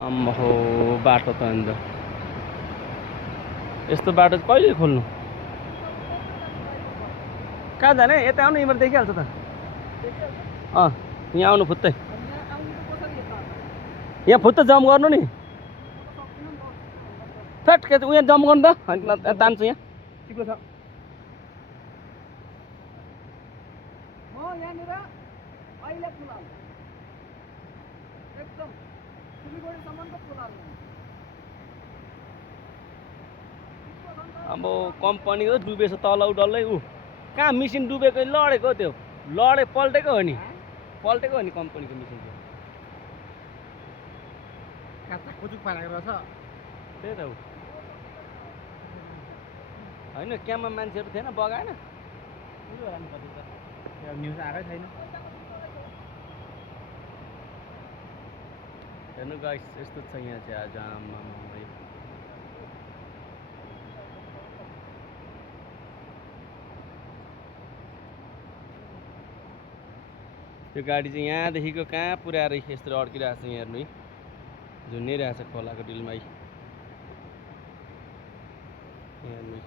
हो बाटो त अन्त यस्तो बाटो चाहिँ कहिले खोल्नु कहाँ जाने यता आउनु यहीँबाट देखिहाल्छ त यहाँ आउनु फुत्तै यहाँ फुत्त जम्प गर्नु नि फ्याट के उयो जम्प गर्नु त तान्छु यहाँ ठिक छ म यहाँनिर अहिले पुलाल एकदम सिलिगुडीसम्मको पुलाल अब कम्पनीको डुबेछ तल डल्लै कहाँ मिसिन डुबेको लडेको त्यो पल्टेको हो नि कम्पनीको मिसिन चाहिँ काट्टा कुचुक पारेको रहेछ त्यही त हो होइन क्याम्पमा मान्छेहरू थिएन बगाएन न्युज आएकै छैन हेर्नु गाइस यस्तो छ यहाँ चाहिँ आज आमा त्यो गाडी चाहिँ यहाँदेखिको कहाँ पुऱ्याएर यस्तो अड्किरहेको छ यहाँ हेर्नु है झुन्डिरहेको छ खोलाको डिलमा हेर्नु